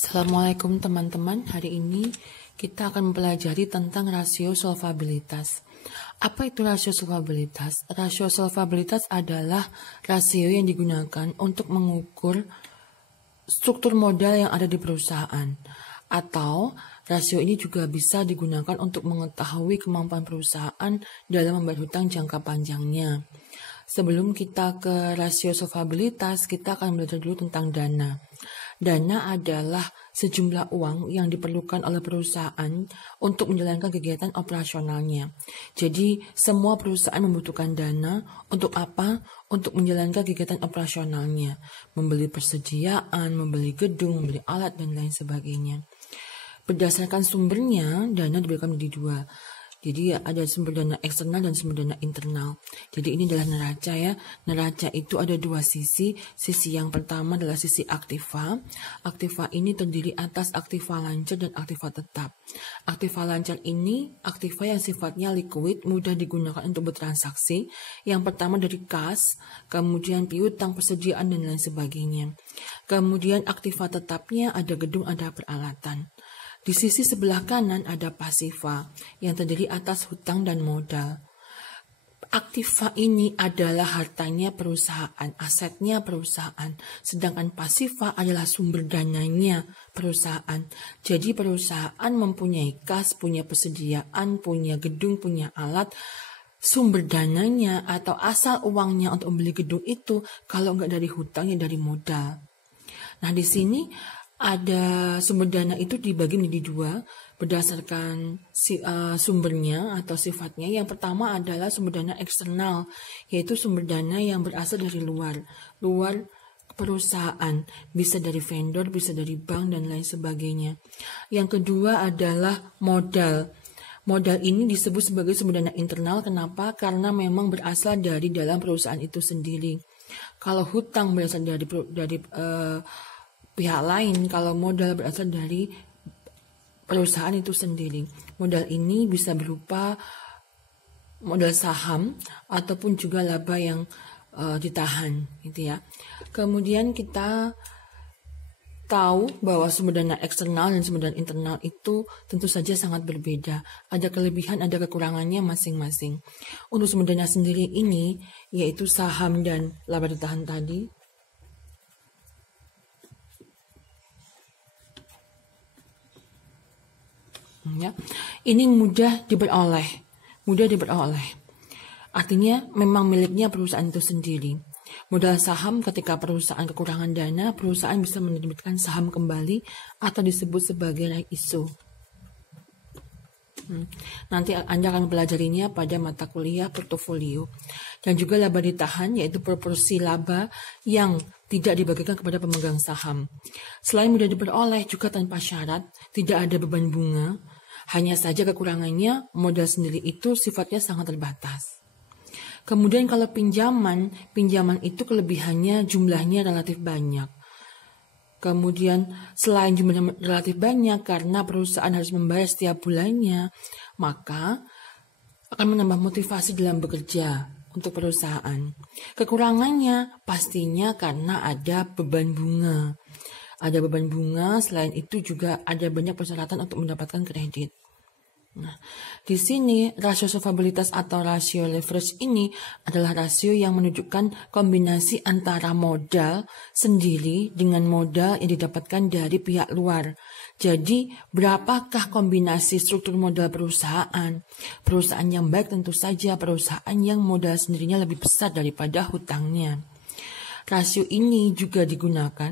Assalamualaikum teman-teman, hari ini kita akan mempelajari tentang rasio solvabilitas. Apa itu rasio solvabilitas? Rasio solvabilitas adalah rasio yang digunakan untuk mengukur struktur modal yang ada di perusahaan. Atau rasio ini juga bisa digunakan untuk mengetahui kemampuan perusahaan dalam membayar hutang jangka panjangnya. Sebelum kita ke rasio solvabilitas, kita akan belajar dulu tentang dana. Dana adalah sejumlah uang yang diperlukan oleh perusahaan untuk menjalankan kegiatan operasionalnya. Jadi, semua perusahaan membutuhkan dana untuk apa? Untuk menjalankan kegiatan operasionalnya. Membeli persediaan, membeli gedung, membeli alat, dan lain sebagainya. Berdasarkan sumbernya, dana diberikan menjadi dua. Jadi ada sumber dana eksternal dan sumber dana internal. Jadi ini adalah neraca ya. Neraca itu ada dua sisi. Sisi yang pertama adalah sisi aktiva. Aktiva ini terdiri atas aktiva lancar dan aktiva tetap. Aktiva lancar ini aktiva yang sifatnya liquid, mudah digunakan untuk bertransaksi. Yang pertama dari kas, kemudian piutang, persediaan, dan lain sebagainya. Kemudian aktiva tetapnya ada gedung, ada peralatan. Di sisi sebelah kanan ada pasiva yang terdiri atas hutang dan modal. Aktiva ini adalah hartanya perusahaan, asetnya perusahaan. Sedangkan pasiva adalah sumber dananya perusahaan. Jadi perusahaan mempunyai kas, punya persediaan, punya gedung, punya alat. Sumber dananya atau asal uangnya untuk membeli gedung itu kalau nggak dari hutang ya dari modal. Nah di sini ada sumber dana itu dibagi menjadi dua berdasarkan sumbernya atau sifatnya. Yang pertama adalah sumber dana eksternal, yaitu sumber dana yang berasal dari luar perusahaan, bisa dari vendor, bisa dari bank, dan lain sebagainya. Yang kedua adalah modal. Modal ini disebut sebagai sumber dana internal. Kenapa? Karena memang berasal dari dalam perusahaan itu sendiri. Kalau hutang berasal dari pihak lain, kalau modal berasal dari perusahaan itu sendiri. Modal ini bisa berupa modal saham ataupun juga laba yang ditahan, gitu ya. Kemudian kita tahu bahwa sumber dana eksternal dan sumber dana internal itu tentu saja sangat berbeda. Ada kelebihan, ada kekurangannya masing-masing. Untuk sumber dana sendiri ini, yaitu saham dan laba ditahan tadi, ya, ini mudah diperoleh. Artinya memang miliknya perusahaan itu sendiri. Modal saham ketika perusahaan kekurangan dana, perusahaan bisa menerbitkan saham kembali atau disebut sebagai right issue. Nanti Anda akan mempelajarinya pada mata kuliah portofolio. Dan juga laba ditahan, yaitu proporsi laba yang tidak dibagikan kepada pemegang saham. Selain mudah diperoleh juga tanpa syarat, tidak ada beban bunga. Hanya saja kekurangannya, modal sendiri itu sifatnya sangat terbatas. Kemudian kalau pinjaman itu kelebihannya jumlahnya relatif banyak. Kemudian selain jumlahnya relatif banyak karena perusahaan harus membayar setiap bulannya, maka akan menambah motivasi dalam bekerja untuk perusahaan. Kekurangannya pastinya karena ada beban bunga. Ada beban bunga, selain itu juga ada banyak persyaratan untuk mendapatkan kredit. Nah, di sini rasio solvabilitas atau rasio leverage ini adalah rasio yang menunjukkan kombinasi antara modal sendiri dengan modal yang didapatkan dari pihak luar. Jadi, berapakah kombinasi struktur modal perusahaan? Perusahaan yang baik tentu saja perusahaan yang modal sendirinya lebih besar daripada hutangnya. Rasio ini juga digunakan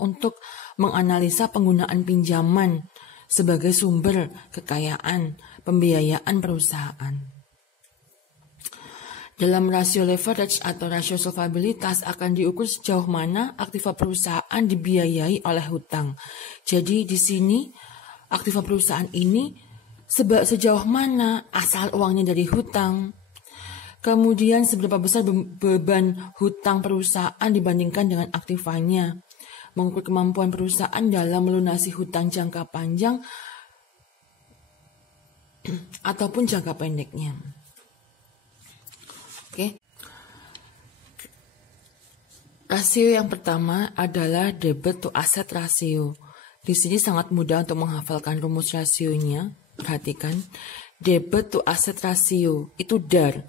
untuk menganalisa penggunaan pinjaman sebagai sumber kekayaan pembiayaan perusahaan. Dalam rasio leverage atau rasio solvabilitas akan diukur sejauh mana aktiva perusahaan dibiayai oleh hutang. Jadi di sini aktiva perusahaan ini sejauh mana asal uangnya dari hutang. Kemudian seberapa besar beban hutang perusahaan dibandingkan dengan aktivanya. Mengukur kemampuan perusahaan dalam melunasi hutang jangka panjang ataupun jangka pendeknya. Oke. Rasio yang pertama adalah debit to asset ratio. Di sini sangat mudah untuk menghafalkan rumus rasionya. Perhatikan, debit to asset ratio itu DAR.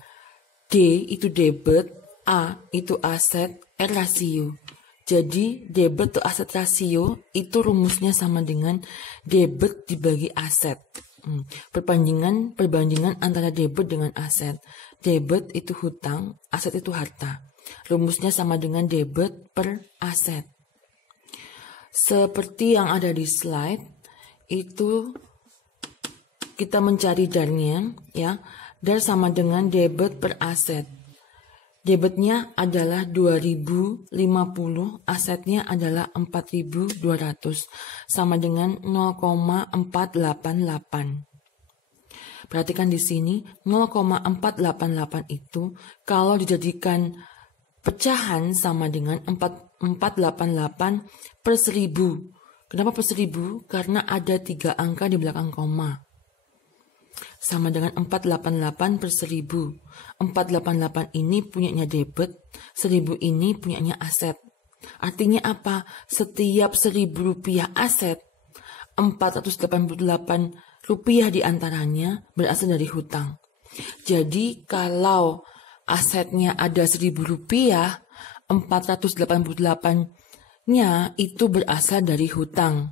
D itu debit, A itu aset, R rasio. Jadi debit to asset ratio itu rumusnya sama dengan debit dibagi aset. Perbandingan antara debit dengan aset. Debit itu hutang, aset itu harta. Rumusnya sama dengan debit per aset. Seperti yang ada di slide, itu kita mencari DAR-nya, ya. DAR sama dengan debit per aset. Debitnya adalah 2050, asetnya adalah 4200, sama dengan 0,488. Perhatikan di sini, 0,488 itu kalau dijadikan pecahan sama dengan 488 per 1000. Kenapa per 1000? Karena ada 3 angka di belakang koma. Sama dengan 488 per 1000. 488 ini punyanya debit, 1000 ini punyanya aset. Artinya apa? Setiap 1000 rupiah aset, 488 rupiah diantaranya berasal dari hutang. Jadi kalau asetnya ada 1000 rupiah, 488-nya itu berasal dari hutang.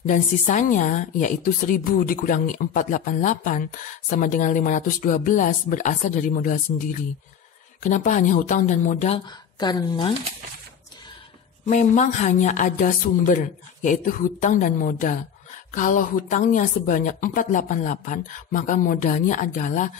Dan sisanya yaitu 1000 dikurangi 488 sama dengan 512 berasal dari modal sendiri. Kenapa hanya hutang dan modal? Karena memang hanya ada sumber yaitu hutang dan modal. Kalau hutangnya sebanyak 488 maka modalnya adalah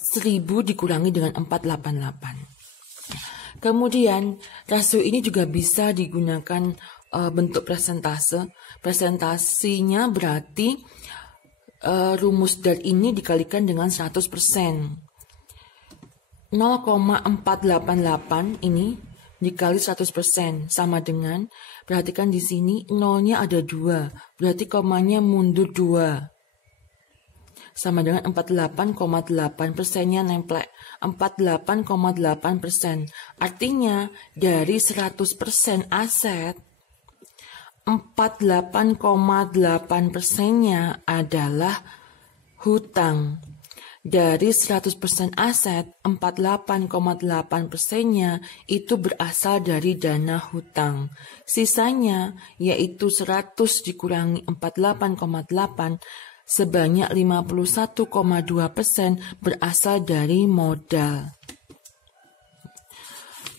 1000 dikurangi dengan 488. Kemudian rasio ini juga bisa digunakan bentuk presentase. Presentasinya berarti rumus DAR ini dikalikan dengan 100%. 0,488 ini dikali 100% sama dengan, perhatikan di sini nolnya ada 2, berarti komanya mundur 2. Sama dengan 48,8%-nya nemplek. 48,8%. Artinya dari 100% aset, 48,8%-nya adalah hutang. Dari 100% aset, 48,8%-nya itu berasal dari dana hutang. Sisanya yaitu 100 dikurangi 48,8 sebanyak 51,2% berasal dari modal.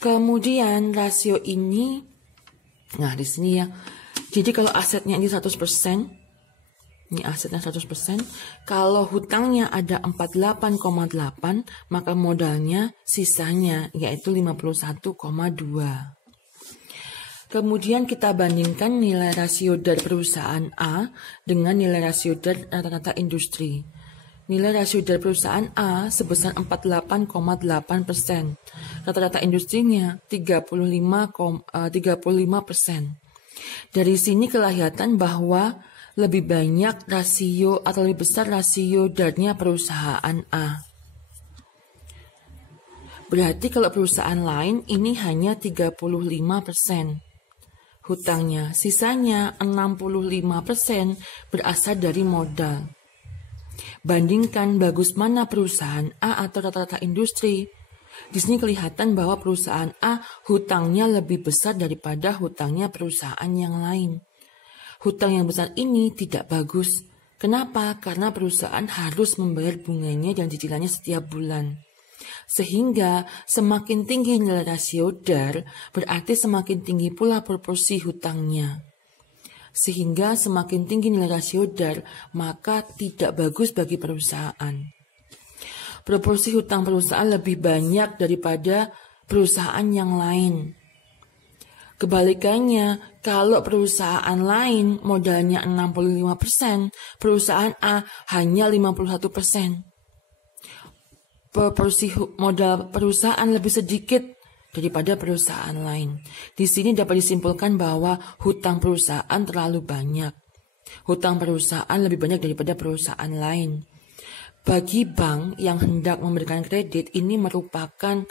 Kemudian rasio ini, nah di sini ya. Jadi kalau asetnya ini 100%, ini asetnya 100%, kalau hutangnya ada 48,8, maka modalnya sisanya yaitu 51,2. Kemudian kita bandingkan nilai rasio DAR perusahaan A dengan nilai rasio DAR rata-rata industri. Nilai rasio DAR perusahaan A sebesar 48,8%. Rata-rata industrinya 35%. Dari sini kelihatan bahwa lebih banyak rasio atau lebih besar rasio DAR-nya perusahaan A. Berarti kalau perusahaan lain ini hanya 35% hutangnya, sisanya 65% berasal dari modal. Bandingkan bagus mana perusahaan A atau rata-rata industri. Di sini kelihatan bahwa perusahaan A hutangnya lebih besar daripada hutangnya perusahaan yang lain. Hutang yang besar ini tidak bagus. Kenapa? Karena perusahaan harus membayar bunganya dan cicilannya setiap bulan. Sehingga semakin tinggi nilai rasio DAR, berarti semakin tinggi pula proporsi hutangnya. Sehingga semakin tinggi nilai rasio DAR, maka tidak bagus bagi perusahaan. Proporsi hutang perusahaan lebih banyak daripada perusahaan yang lain. Kebalikannya, kalau perusahaan lain modalnya 65%, perusahaan A hanya 51%. Proporsi modal perusahaan lebih sedikit daripada perusahaan lain. Di sini dapat disimpulkan bahwa hutang perusahaan terlalu banyak. Hutang perusahaan lebih banyak daripada perusahaan lain. Bagi bank yang hendak memberikan kredit, ini merupakan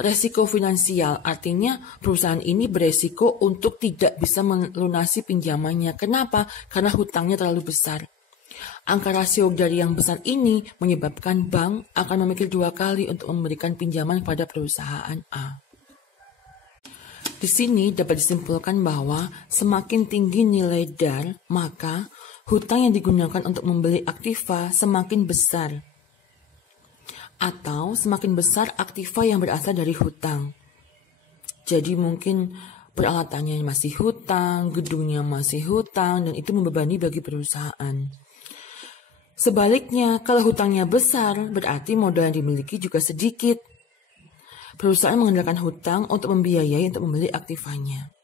resiko finansial, artinya perusahaan ini beresiko untuk tidak bisa melunasi pinjamannya. Kenapa? Karena hutangnya terlalu besar. Angka rasio dari yang besar ini menyebabkan bank akan memikir 2 kali untuk memberikan pinjaman pada perusahaan A. Di sini dapat disimpulkan bahwa semakin tinggi nilai DAR, maka hutang yang digunakan untuk membeli aktiva semakin besar. Atau semakin besar aktiva yang berasal dari hutang. Jadi mungkin peralatannya masih hutang, gedungnya masih hutang, dan itu membebani bagi perusahaan. Sebaliknya, kalau hutangnya besar, berarti modal yang dimiliki juga sedikit. Perusahaan mengandalkan hutang untuk membiayai untuk membeli aktivanya.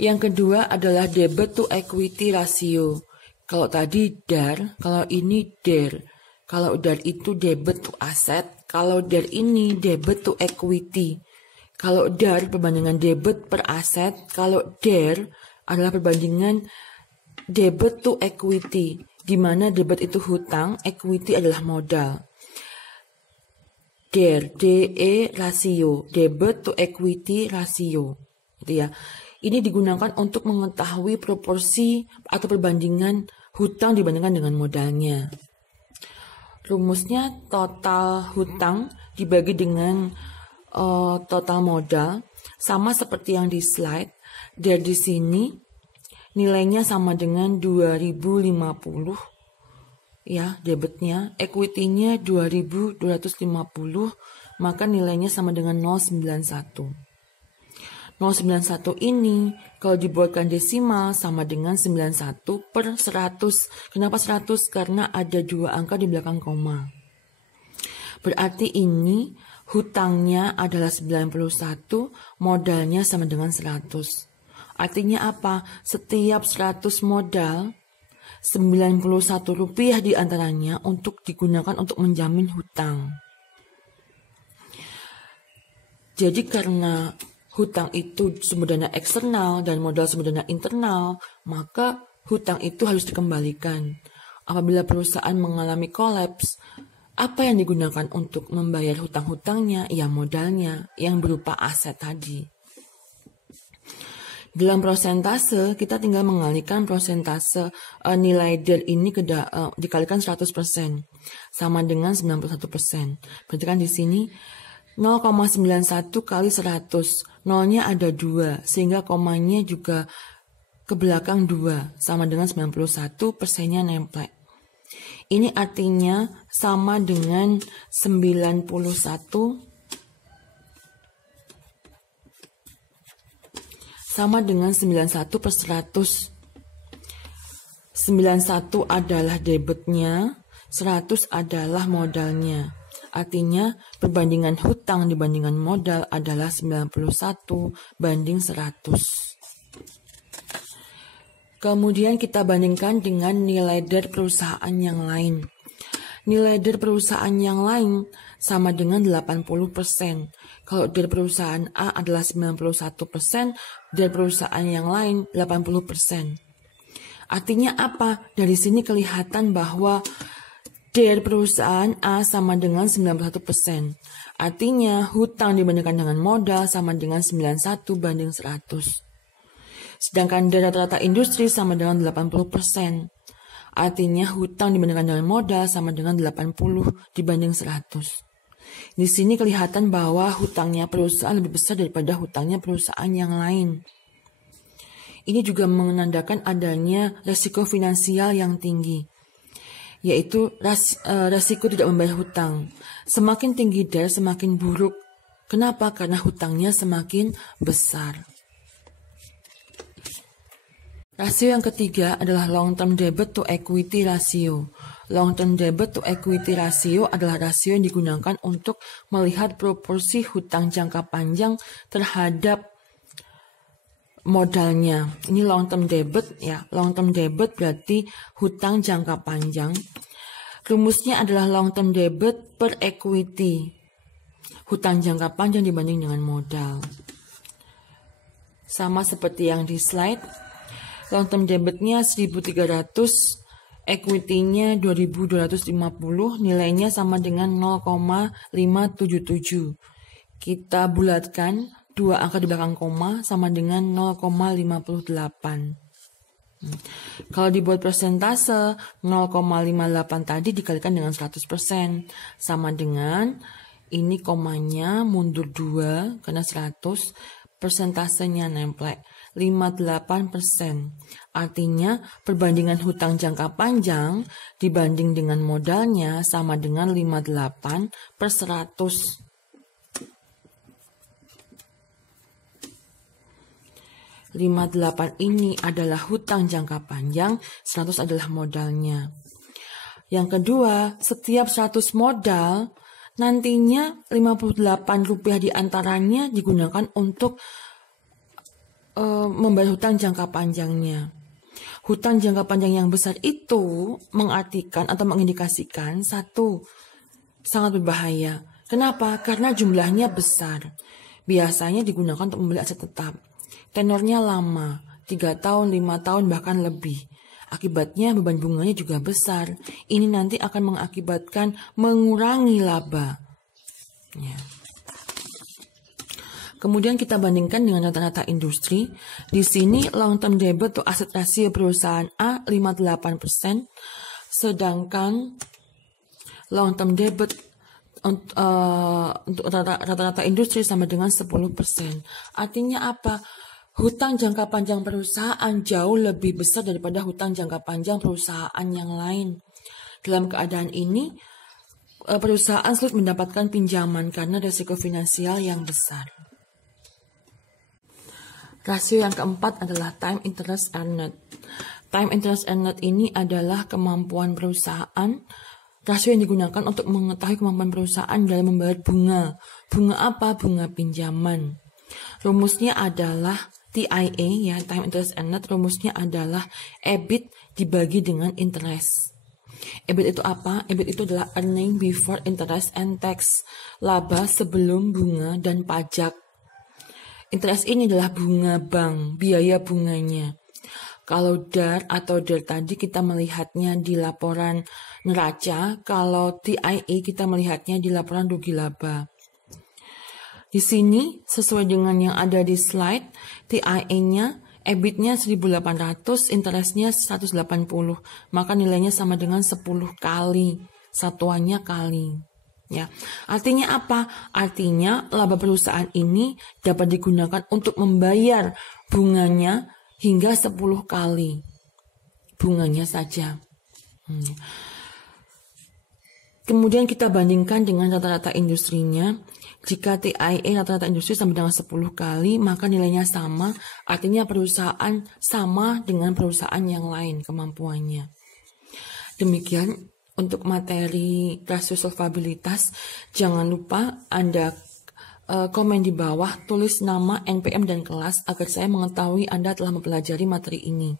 Yang kedua adalah debit to equity ratio. Kalau tadi DAR, kalau ini DER. Kalau DAR itu debit to asset, kalau DAR ini debit to equity. Kalau DAR perbandingan debit per aset, kalau DER adalah perbandingan debit to equity, di mana debit itu hutang, equity adalah modal. DER, DE rasio, debit to equity rasio, gitu ya. Ini digunakan untuk mengetahui proporsi atau perbandingan hutang dibandingkan dengan modalnya. Rumusnya total hutang dibagi dengan total modal, sama seperti yang di slide. Dari di sini nilainya sama dengan 2050 ya, debitnya, equity-nya 2250, maka nilainya sama dengan 091. 091 ini kalau dibuatkan desimal sama dengan 91 per 100. Kenapa 100? Karena ada 2 angka di belakang koma. Berarti ini hutangnya adalah 91, modalnya sama dengan 100. Artinya apa? Setiap 100 modal, 91 rupiah diantaranya untuk digunakan untuk menjamin hutang. Jadi karena hutang itu sumber dana eksternal dan modal sumber dana internal, maka hutang itu harus dikembalikan. Apabila perusahaan mengalami kolaps, apa yang digunakan untuk membayar hutang-hutangnya? Ya modalnya yang berupa aset tadi. Dalam persentase, kita tinggal mengalihkan persentase nilai DER ini dikalikan 100%, sama dengan 91%. Berarti kan di sini 0,91 kali 100, nolnya ada 2, sehingga komanya juga ke belakang 2, sama dengan 91, persennya nemplek. Ini artinya sama dengan 91 per 100. 91 adalah debitnya, 100 adalah modalnya. Artinya perbandingan hutang dibandingkan modal adalah 91 banding 100. Kemudian kita bandingkan dengan nilai DER perusahaan yang lain. Nilai DER perusahaan yang lain sama dengan 80%. Kalau DER perusahaan A adalah 91%, DER perusahaan yang lain 80%. Artinya apa? Dari sini kelihatan bahwa DER perusahaan A sama dengan 91%. Artinya hutang dibandingkan dengan modal sama dengan 91 banding 100. Sedangkan DER rata-rata industri sama dengan 80%. Artinya hutang dibandingkan dengan modal sama dengan 80 dibanding 100. Di sini kelihatan bahwa hutangnya perusahaan lebih besar daripada hutangnya perusahaan yang lain. Ini juga menandakan adanya resiko finansial yang tinggi, yaitu resiko tidak membayar hutang. Semakin tinggi DER semakin buruk. Kenapa? Karena hutangnya semakin besar. Rasio yang ketiga adalah long term debit to equity ratio. Long term debit to equity ratio adalah rasio yang digunakan untuk melihat proporsi hutang jangka panjang terhadap modalnya. Ini long term debit ya. Long term debit berarti hutang jangka panjang. Rumusnya adalah long term debit per equity. Hutang jangka panjang dibanding dengan modal. Sama seperti yang di slide. Long term debitnya 1.300 Equity-nya 2.250, nilainya sama dengan 0,577. Kita bulatkan dua angka di belakang koma sama dengan 0,58. Kalau dibuat persentase, 0,58 tadi dikalikan dengan 100%. Sama dengan, ini komanya mundur 2 karena 100, persentasenya nemplek 58%. Artinya perbandingan hutang jangka panjang dibanding dengan modalnya sama dengan 58/100. 58 ini adalah hutang jangka panjang, 100 adalah modalnya. Yang kedua, setiap 100 modal, nantinya Rp58 diantaranya digunakan untuk membayar hutang jangka panjangnya. Hutang jangka panjang yang besar itu mengartikan atau mengindikasikan satu, sangat berbahaya. Kenapa? Karena jumlahnya besar. Biasanya digunakan untuk membeli aset tetap. Tenornya lama, 3 tahun, 5 tahun, bahkan lebih. Akibatnya beban bunganya juga besar. Ini nanti akan mengakibatkan mengurangi laba. Ya. Kemudian kita bandingkan dengan rata-rata industri. Di sini long term debit atau aset rasio perusahaan A 58%, sedangkan long term debit untuk rata-rata industri sama dengan 10%. Artinya apa? Hutang jangka panjang perusahaan jauh lebih besar daripada hutang jangka panjang perusahaan yang lain. Dalam keadaan ini, perusahaan sulit mendapatkan pinjaman karena risiko finansial yang besar. Rasio yang keempat adalah time interest earned. Time interest earned ini adalah kemampuan perusahaan. Rasio yang digunakan untuk mengetahui kemampuan perusahaan dalam membayar bunga. Bunga apa? Bunga pinjaman. Rumusnya adalah TIA, ya, time interest earned. Rumusnya adalah EBIT dibagi dengan interest. EBIT itu apa? EBIT itu adalah earning before interest and tax. Laba sebelum bunga dan pajak. Interest ini adalah bunga bank, biaya bunganya. Kalau DAR atau DER tadi kita melihatnya di laporan neraca, kalau TIA kita melihatnya di laporan rugi laba. Di sini sesuai dengan yang ada di slide, TIA-nya EBIT-nya 1.800, interest-nya 180, maka nilainya sama dengan 10 kali, satuannya kali. Ya, artinya apa? Artinya laba perusahaan ini dapat digunakan untuk membayar bunganya hingga 10 kali bunganya saja. Kemudian kita bandingkan dengan rata-rata industrinya. Jika TIA rata-rata industri sama dengan 10 kali, maka nilainya sama. Artinya perusahaan sama dengan perusahaan yang lain kemampuannya. Demikian untuk materi rasio solvabilitas. Jangan lupa Anda komen di bawah, tulis nama, NPM, dan kelas agar saya mengetahui Anda telah mempelajari materi ini.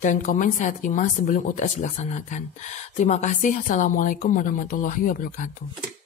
Dan komen saya terima sebelum UTS dilaksanakan. Terima kasih. Assalamualaikum warahmatullahi wabarakatuh.